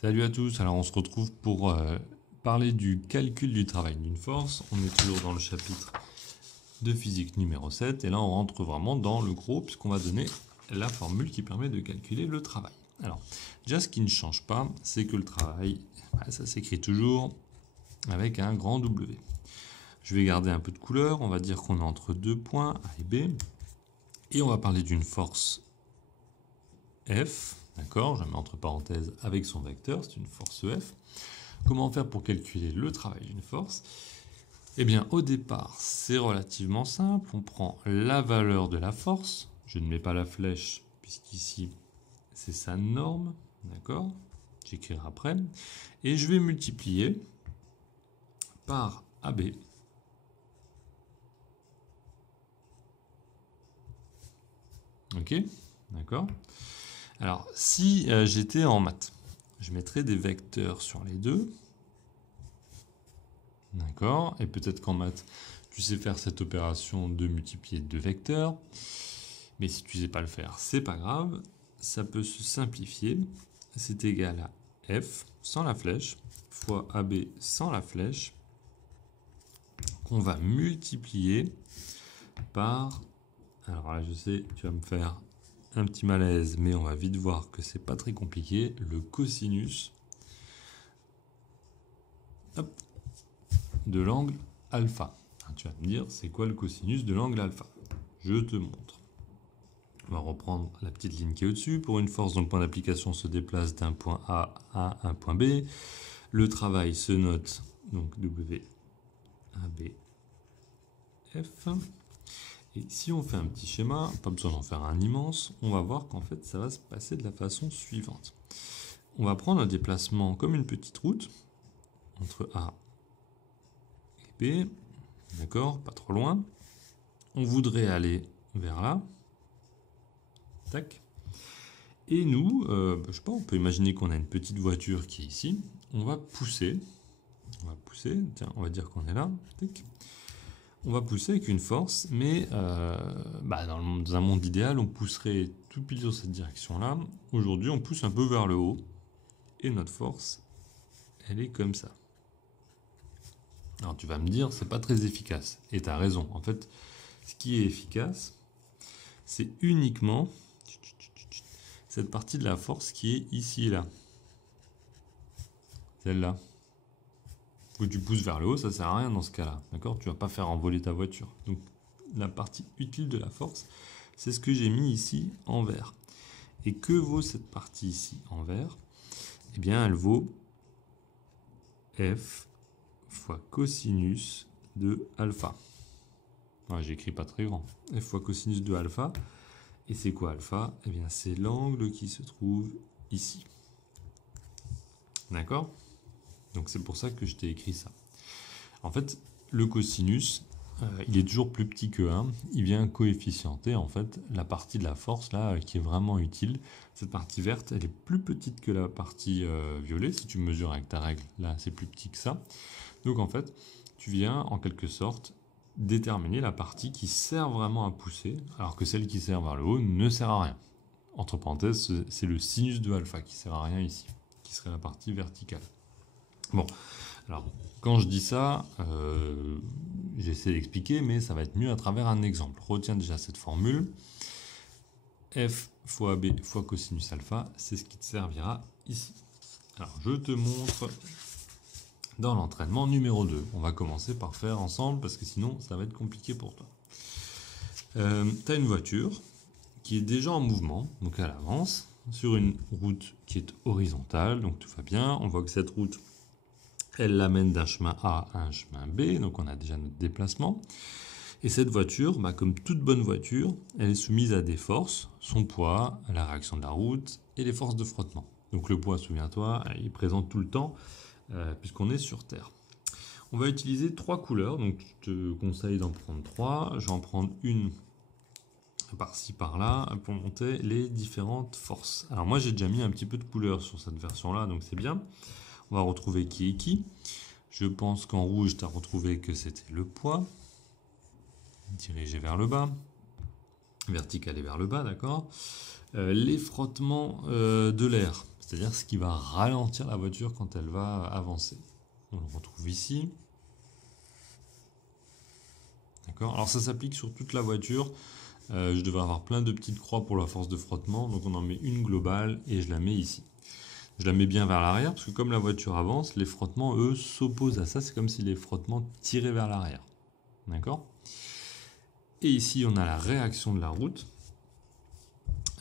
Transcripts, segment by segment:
Salut à tous, alors on se retrouve pour parler du calcul du travail d'une force. On est toujours dans le chapitre de physique numéro 7 et là on rentre vraiment dans le gros puisqu'on va donner la formule qui permet de calculer le travail. Alors déjà ce qui ne change pas, c'est que le travail, ça s'écrit toujours avec un grand W. Je vais garder un peu de couleur, on va dire qu'on est entre deux points A et B et on va parler d'une force F. D'accord, je mets entre parenthèses avec son vecteur, c'est une force F. Comment faire pour calculer le travail d'une force? Eh bien, au départ, c'est relativement simple. On prend la valeur de la force. Je ne mets pas la flèche, puisqu'ici, c'est sa norme. D'accord? J'écrirai après. Et je vais multiplier par AB. Ok? D'accord? Alors, si j'étais en maths, je mettrais des vecteurs sur les deux. D'accord? Et peut-être qu'en maths, tu sais faire cette opération de multiplier deux vecteurs. Mais si tu ne sais pas le faire, c'est pas grave. Ça peut se simplifier. C'est égal à F sans la flèche fois AB sans la flèche qu'on va multiplier par... Alors là, je sais, tu vas me faire un petit malaise, mais on va vite voir que c'est pas très compliqué. Le cosinus de l'angle alpha. Tu vas me dire, c'est quoi le cosinus de l'angle alpha? Je te montre. On va reprendre la petite ligne qui est au-dessus. Pour une force dont le point d'application se déplace d'un point A à un point B, le travail se note donc W, A, B, F. Et si on fait un petit schéma, pas besoin d'en faire un immense, on va voir qu'en fait ça va se passer de la façon suivante. On va prendre un déplacement comme une petite route entre A et B, d'accord, pas trop loin. On voudrait aller vers là, tac. Et nous, je sais pas, on peut imaginer qu'on a une petite voiture qui est ici. On va pousser, tiens, on va dire qu'on est là, tac. On va pousser avec une force, mais dans un monde idéal, on pousserait tout pile dans cette direction-là. Aujourd'hui, on pousse un peu vers le haut, et notre force, elle est comme ça. Alors tu vas me dire, c'est pas très efficace, et tu as raison. En fait, ce qui est efficace, c'est uniquement cette partie de la force qui est ici et là. Celle-là. Que tu pousses vers le haut, ça sert à rien dans ce cas-là. D'accord? Tu vas pas faire envoler ta voiture. Donc la partie utile de la force, c'est ce que j'ai mis ici en vert. Et que vaut cette partie ici en vert? Eh bien, elle vaut F fois cosinus de alpha. Ouais, j'écris pas très grand. F fois cosinus de alpha. Et c'est quoi alpha? Eh bien, c'est l'angle qui se trouve ici. D'accord? Donc c'est pour ça que je t'ai écrit ça. En fait, le cosinus, il est toujours plus petit que 1. Il vient coefficienter en fait la partie de la force là qui est vraiment utile. Cette partie verte, elle est plus petite que la partie violet. Si tu mesures avec ta règle, là c'est plus petit que ça. Donc en fait, tu viens en quelque sorte déterminer la partie qui sert vraiment à pousser, alors que celle qui sert vers le haut ne sert à rien. Entre parenthèses, c'est le sinus de alpha qui sert à rien ici, qui serait la partie verticale. Bon, alors quand je dis ça, j'essaie d'expliquer, mais ça va être mieux à travers un exemple. Retiens déjà cette formule. F fois AB fois cosinus alpha, c'est ce qui te servira ici. Alors je te montre dans l'entraînement numéro 2. On va commencer par faire ensemble parce que sinon ça va être compliqué pour toi. Tu as une voiture qui est déjà en mouvement, donc elle avance sur une route qui est horizontale, donc tout va bien. On voit que cette route, elle l'amène d'un chemin A à un chemin B, donc on a déjà notre déplacement. Et cette voiture, comme toute bonne voiture, elle est soumise à des forces, son poids, la réaction de la route et les forces de frottement. Donc le poids, souviens-toi, il est présent tout le temps, puisqu'on est sur Terre. On va utiliser 3 couleurs, donc je te conseille d'en prendre 3. Je vais en prendre une par-ci, par-là, pour monter les différentes forces. Alors moi, j'ai déjà mis un petit peu de couleur sur cette version-là, donc c'est bien. On va retrouver qui est qui. Je pense qu'en rouge, tu as retrouvé que c'était le poids, dirigé vers le bas, vertical et vers le bas, d'accord. Les frottements de l'air, c'est-à-dire ce qui va ralentir la voiture quand elle va avancer. On le retrouve ici. D'accord. Alors ça s'applique sur toute la voiture. Je devrais avoir plein de petites croix pour la force de frottement, donc on en met une globale et je la mets ici. Je la mets bien vers l'arrière, parce que comme la voiture avance, les frottements, eux, s'opposent à ça. C'est comme si les frottements tiraient vers l'arrière. D'accord? Et ici, on a la réaction de la route.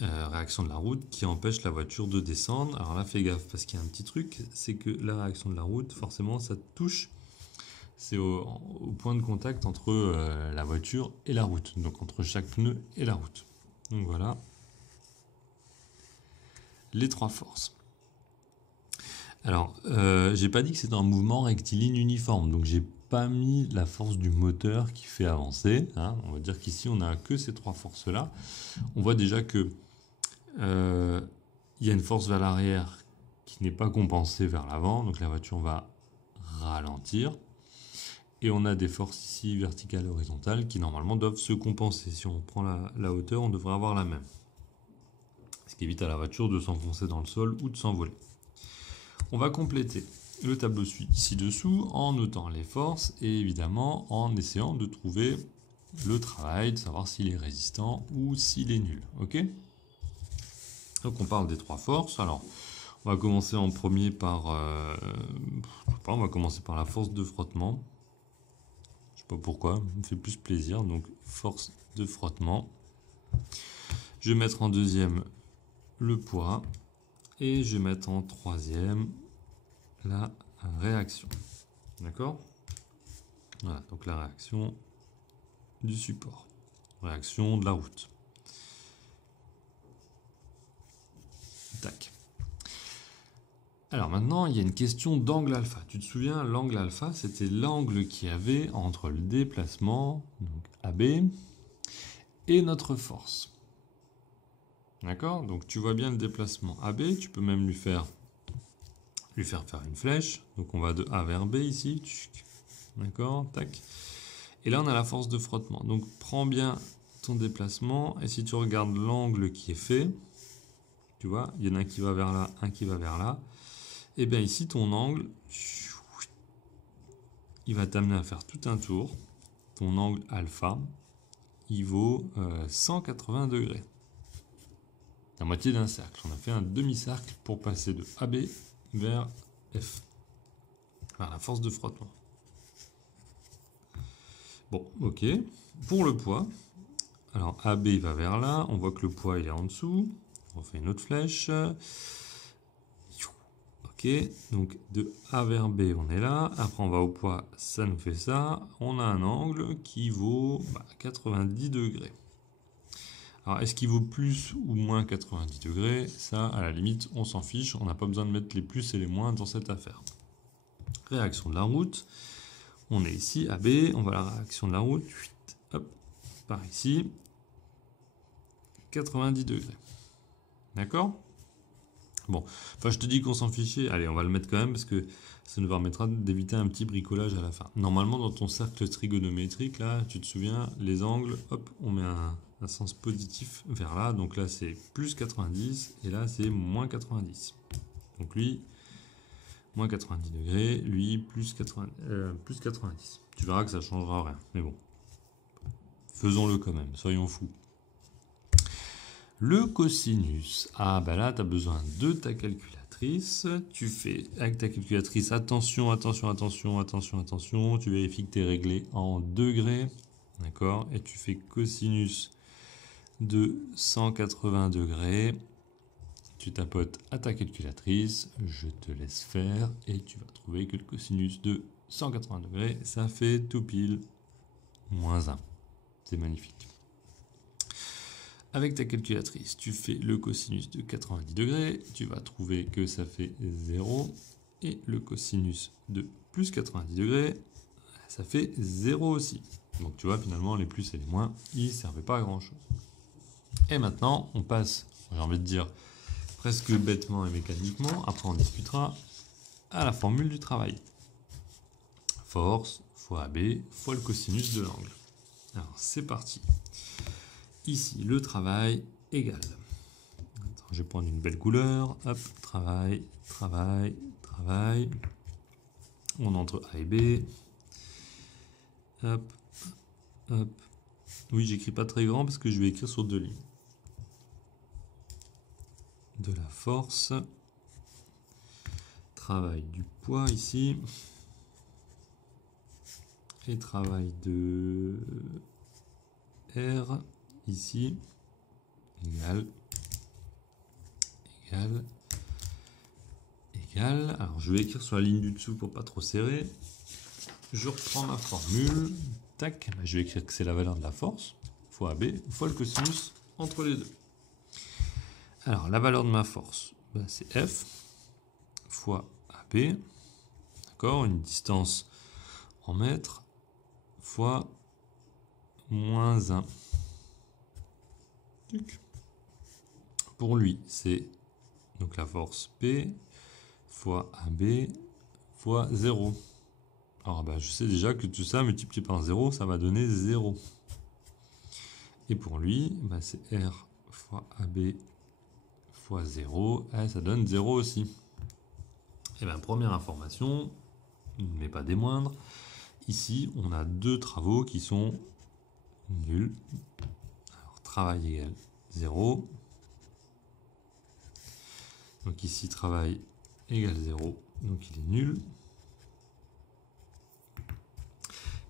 Réaction de la route qui empêche la voiture de descendre. Alors là, fais gaffe, parce qu'il y a un petit truc, c'est que la réaction de la route, forcément, ça touche. C'est au point de contact entre la voiture et la route. Donc entre chaque pneu et la route. Donc voilà. Les trois forces. Alors, j'ai pas dit que c'était un mouvement rectiligne uniforme, donc j'ai pas mis la force du moteur qui fait avancer. Hein. On va dire qu'ici, on n'a que ces trois forces-là. On voit déjà que y a une force vers l'arrière qui n'est pas compensée vers l'avant, donc la voiture va ralentir. Et on a des forces ici verticales et horizontales qui normalement doivent se compenser. Si on prend la hauteur, on devrait avoir la même. Ce qui évite à la voiture de s'enfoncer dans le sol ou de s'envoler. On va compléter le tableau ci-dessous en notant les forces et évidemment en essayant de trouver le travail, de savoir s'il est résistant ou s'il est nul. Ok ? Donc on parle des trois forces. Alors on va commencer en premier par, on va commencer par la force de frottement. Je sais pas pourquoi, ça me fait plus plaisir. Donc force de frottement. Je vais mettre en deuxième le poids. Et je vais mettre en troisième la réaction. D'accord? Voilà, donc la réaction du support. Réaction de la route. Tac. Alors maintenant, il y a une question d'angle alpha. Tu te souviens, l'angle alpha, c'était l'angle qu'il y avait entre le déplacement, donc AB, et notre force. D'accord? Donc tu vois bien le déplacement AB, tu peux même lui faire faire une flèche. Donc on va de A vers B ici. D'accord? Tac. Et là on a la force de frottement. Donc prends bien ton déplacement et si tu regardes l'angle qui est fait, tu vois, il y en a un qui va vers là, un qui va vers là. Et bien ici ton angle, il va t'amener à faire tout un tour. Ton angle alpha, il vaut 180 degrés. La moitié d'un cercle. On a fait un demi-cercle pour passer de AB vers F. Vers la force de frottement. Bon, ok. Pour le poids, alors AB il va vers là. On voit que le poids il est en dessous. On fait une autre flèche. Ok, donc de A vers B on est là. Après on va au poids, ça nous fait ça. On a un angle qui vaut 90 degrés. Alors, est-ce qu'il vaut plus ou moins 90 degrés? Ça, à la limite, on s'en fiche. On n'a pas besoin de mettre les plus et les moins dans cette affaire. Réaction de la route. On est ici, AB. On va à la réaction de la route. Hop, par ici. 90 degrés. D'accord? Bon, enfin, je te dis qu'on s'en fichait. Allez, on va le mettre quand même parce que ça nous permettra d'éviter un petit bricolage à la fin. Normalement, dans ton cercle trigonométrique, là, tu te souviens, les angles, hop, on met un sens positif vers là. Donc là, c'est plus 90 et là, c'est moins 90. Donc lui, moins 90 degrés, lui, plus 90. Tu verras que ça ne changera rien. Mais bon, faisons-le quand même, soyons fous. Le cosinus. Ah, bah là, tu as besoin de ta calculatrice. Tu fais avec ta calculatrice, attention, attention, attention, attention, attention. Tu vérifies que tu es réglé en degrés. D'accord? Et tu fais cosinus de 180 degrés. Tu tapotes à ta calculatrice. Je te laisse faire. Et tu vas trouver que le cosinus de 180 degrés, ça fait tout pile moins 1. C'est magnifique. Avec ta calculatrice, tu fais le cosinus de 90 degrés, tu vas trouver que ça fait 0, et le cosinus de plus 90 degrés, ça fait 0 aussi. Donc tu vois, finalement, les plus et les moins, ils ne servaient pas à grand chose. Et maintenant, on passe, j'ai envie de dire, presque bêtement et mécaniquement, après on discutera, à la formule du travail. Force fois AB fois le cosinus de l'angle. Alors, c'est parti. Ici, le travail égale. Je vais prendre une belle couleur. Hop, travail, travail, travail. On entre A et B. Hop, hop. Oui, j'écris pas très grand parce que je vais écrire sur 2 lignes. De la force. Travail du poids ici. Et travail de R ici. Égal. Égal. Égal. Alors je vais écrire sur la ligne du dessous pour pas trop serrer. Je reprends ma formule. Tac. Je vais écrire que c'est la valeur de la force fois AB fois le cosinus entre les deux. Alors la valeur de ma force, c'est F fois AB. D'accord, une distance en mètres fois moins 1. Pour lui, c'est donc la force P fois AB fois 0. Alors je sais déjà que tout ça multiplié par 0, ça va donner 0. Et pour lui, c'est R fois AB fois 0, et ça donne 0 aussi. Et première information, mais pas des moindres, ici on a 2 travaux qui sont nuls. Alors travail égale 0. Donc ici travail égale 0, donc il est nul.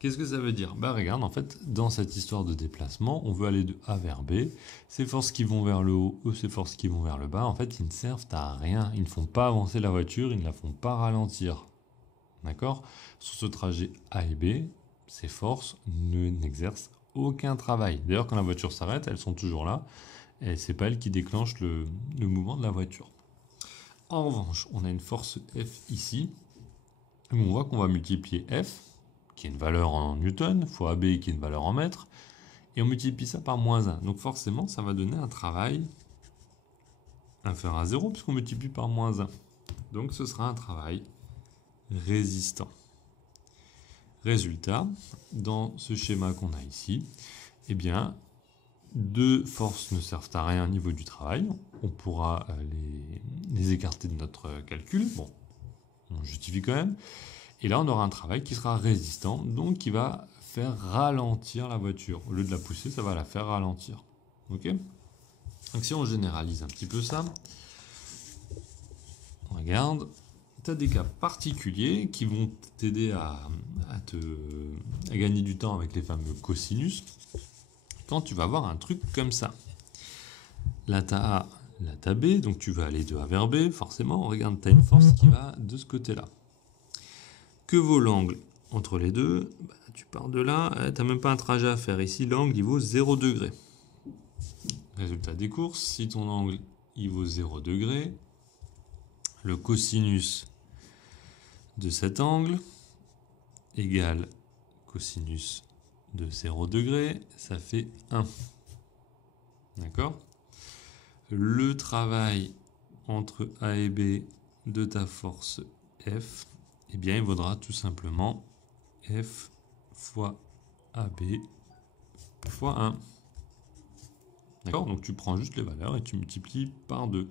Qu'est-ce que ça veut dire? Regarde, en fait, dans cette histoire de déplacement, on veut aller de A vers B. Ces forces qui vont vers le haut ou ces forces qui vont vers le bas, en fait, ils ne servent à rien. Ils ne font pas avancer la voiture, ils ne la font pas ralentir. D'accord? Sur ce trajet A et B, ces forces n'exercent aucun travail. D'ailleurs, quand la voiture s'arrête, elles sont toujours là. Et c'est pas elles qui déclenchent le mouvement de la voiture. En revanche, on a une force F ici, où on voit qu'on va multiplier F, qui est une valeur en newton, fois AB qui est une valeur en mètres, et on multiplie ça par moins 1. Donc forcément, ça va donner un travail inférieur à 0, puisqu'on multiplie par moins 1. Donc ce sera un travail résistant. Résultat, dans ce schéma qu'on a ici, eh bien, 2 forces ne servent à rien au niveau du travail. On pourra les écarter de notre calcul. Bon, on justifie quand même. Et là, on aura un travail qui sera résistant, donc qui va faire ralentir la voiture. Au lieu de la pousser, ça va la faire ralentir. Ok? Donc si on généralise un petit peu ça, on regarde, tu as des cas particuliers qui vont t'aider à gagner du temps avec les fameux cosinus, quand tu vas avoir un truc comme ça. Là, tu as A, là, tu as B, donc tu vas aller de A vers B, forcément. Regarde, tu as une force qui va de ce côté-là. Que vaut l'angle entre les deux? Tu pars de là, tu n'as même pas un trajet à faire. Ici, l'angle, il vaut 0 degré. Résultat des courses, si ton angle, il vaut 0 degré, le cosinus de cet angle égale cosinus de 0 degré, ça fait 1. D'accord? Le travail entre A et B de ta force F, eh bien, il vaudra tout simplement F fois AB fois 1. D'accord? Donc tu prends juste les valeurs et tu multiplies par 2.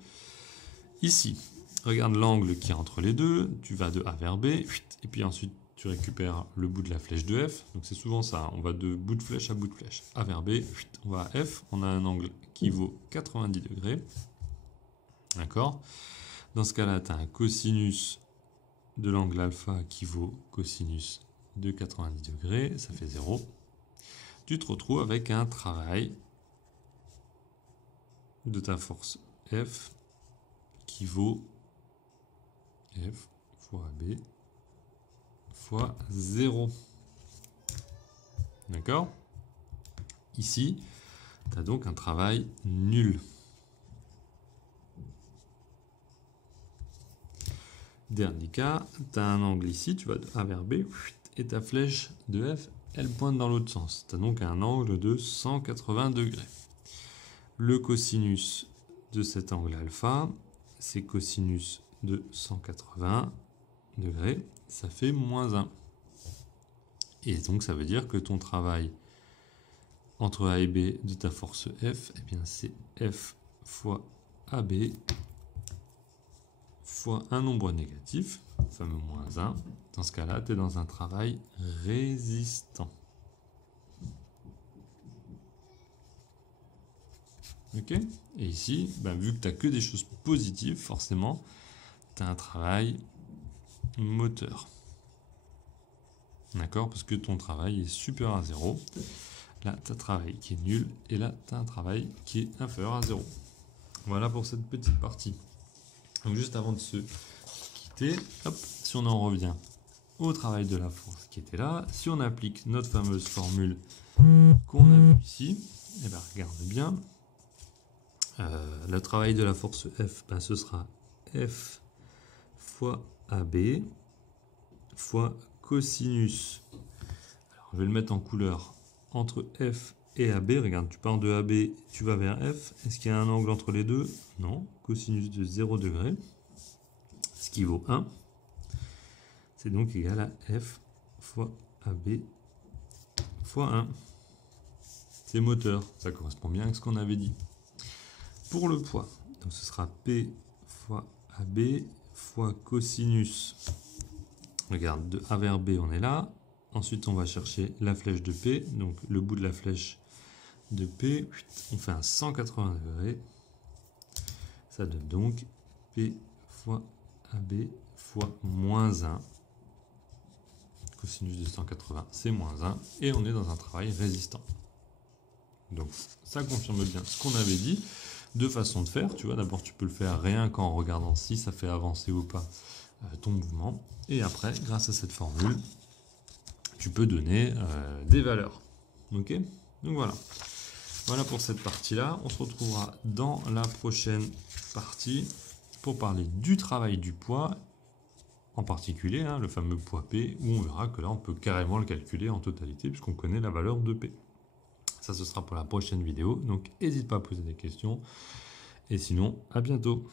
Ici, regarde l'angle qui est entre les deux. Tu vas de A vers B, et puis ensuite tu récupères le bout de la flèche de F. Donc c'est souvent ça, on va de bout de flèche à bout de flèche. A vers B, on va à F, on a un angle qui vaut 90 degrés. D'accord? Dans ce cas-là, tu as un cosinus de l'angle alpha qui vaut cosinus de 90 degrés, ça fait 0. Tu te retrouves avec un travail de ta force F qui vaut F fois AB fois 0. D'accord? Ici, tu as donc un travail nul. Dernier cas, tu as un angle ici, tu vas de A vers B, et ta flèche de F, elle pointe dans l'autre sens. Tu as donc un angle de 180 degrés. Le cosinus de cet angle alpha, c'est cosinus de 180 degrés, ça fait moins 1. Et donc ça veut dire que ton travail entre A et B de ta force F, eh bien c'est F fois AB fois un nombre négatif, le fameux moins 1. Dans ce cas-là, tu es dans un travail résistant. Ok. Et ici, vu que tu n'as que des choses positives, forcément, tu as un travail moteur. D'accord? Parce que ton travail est supérieur à 0. Là, tu as un travail qui est nul. Et là, tu as un travail qui est inférieur à 0. Voilà pour cette petite partie. Donc juste avant de se quitter, hop, si on en revient au travail de la force qui était là, si on applique notre fameuse formule qu'on a vue ici, et bien regarde bien, le travail de la force F, ce sera F fois AB fois cosinus. Alors, je vais le mettre en couleur entre F et AB. Regarde, tu pars de AB, tu vas vers F. Est-ce qu'il y a un angle entre les deux? Non. Cosinus de 0 degré, ce qui vaut 1. C'est donc égal à F fois AB fois 1. C'est moteur, ça correspond bien à ce qu'on avait dit. Pour le poids, donc ce sera P fois AB fois cosinus. Regarde, de A vers B, on est là. Ensuite, on va chercher la flèche de P. Donc, le bout de la flèche de P, on fait un 180 degrés. Ça donne donc P fois AB fois moins 1. Cosinus de 180, c'est moins 1. Et on est dans un travail résistant. Donc, ça confirme bien ce qu'on avait dit. Deux façons de faire. Tu vois, d'abord, tu peux le faire rien qu'en regardant si ça fait avancer ou pas ton mouvement. Et après, grâce à cette formule, tu peux donner des valeurs. Ok? Donc voilà. Voilà pour cette partie-là. On se retrouvera dans la prochaine partie pour parler du travail du poids, en particulier le fameux poids P, où on verra que là, on peut carrément le calculer en totalité puisqu'on connaît la valeur de P. Ça, ce sera pour la prochaine vidéo. Donc, n'hésite pas à poser des questions. Et sinon, à bientôt.